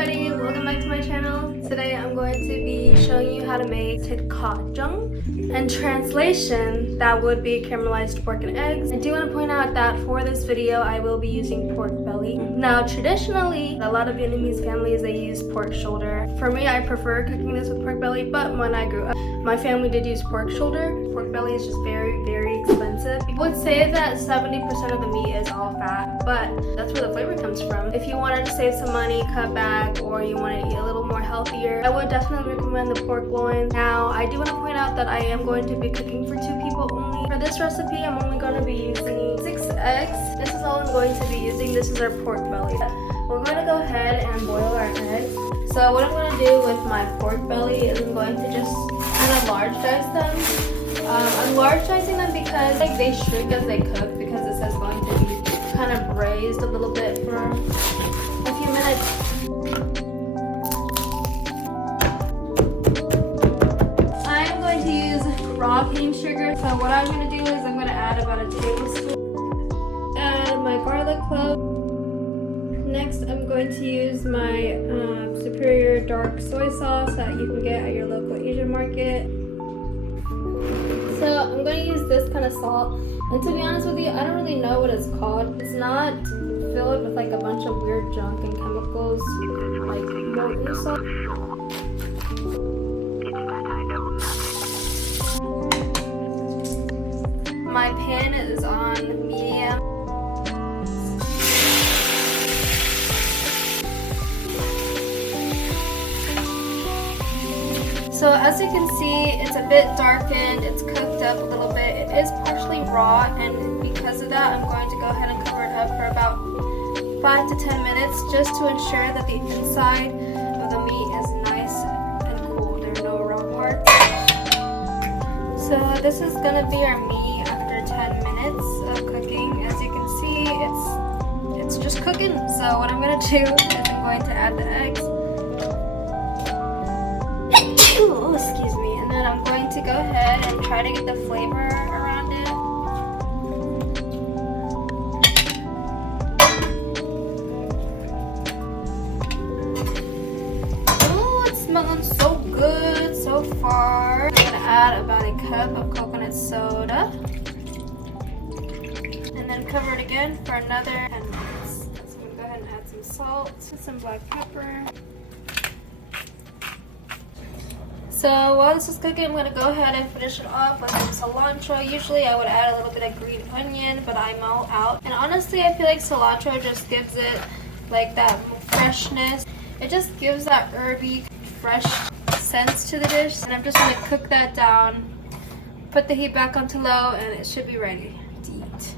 everybody, welcome back to my channel. Today I'm going to be showing you how to make thịt kho trắng. In translation, that would be caramelized pork and eggs. I do want to point out that for this video I will be using pork belly. Now traditionally, a lot of Vietnamese families they use pork shoulder. For me, I prefer cooking this with pork belly, but when I grew up, my family did use pork shoulder. Pork belly is just very expensive. People would say that 70% of the meat is all fat, but that's where the flavor comes from. If you wanted to save some money, cut back, or you want to eat a little more healthier, I would definitely recommend the pork loin. Now, I do want to point out that I am going to be cooking for 2 people only. For this recipe, I'm only going to be using 6 eggs. This is all I'm going to be using. This is our pork belly. We're going to go ahead and boil our eggs. So what I'm going to do with my pork belly is I'm going to just kind of large dice them. I'm large dicing them because they shrink as they cook, because this is going to be kind of braised a little bit for a few minutes. I am going to use raw cane sugar. So what I'm going to do is I'm going to add about a tablespoon. Add my garlic clove. Next, I'm going to use my superior dark soy sauce that you can get at your local Asian market. So I'm going to use this kind of salt, and to be honest with you, I don't really know what it's called. It's not filled with like a bunch of weird junk and chemicals like molten salt. My pan is on medium. So as you can see, it's a bit darkened, it's cooked up a little bit. It is partially raw, and because of that, I'm going to go ahead and cover it up for about 5 to 10 minutes just to ensure that the inside of the meat is nice and cool. There are no raw parts. So this is going to be our meat after 10 minutes of cooking. As you can see, it's just cooking. So what I'm going to do is I'm going to add the eggs. Oh, excuse me, and then I'm going to go ahead and try to get the flavor around it. Oh, it's smelling so good so far. I'm going to add about a cup of coconut soda and then cover it again for another 10 minutes. So I'm going to go ahead and add some salt, some black pepper. So while this is cooking, I'm going to go ahead and finish it off with some cilantro. Usually I would add a little bit of green onion, but I'm all out. And honestly, I feel like cilantro just gives it like that freshness. It just gives that herby, fresh sense to the dish. And I'm just going to cook that down, put the heat back on to low, and it should be ready to eat.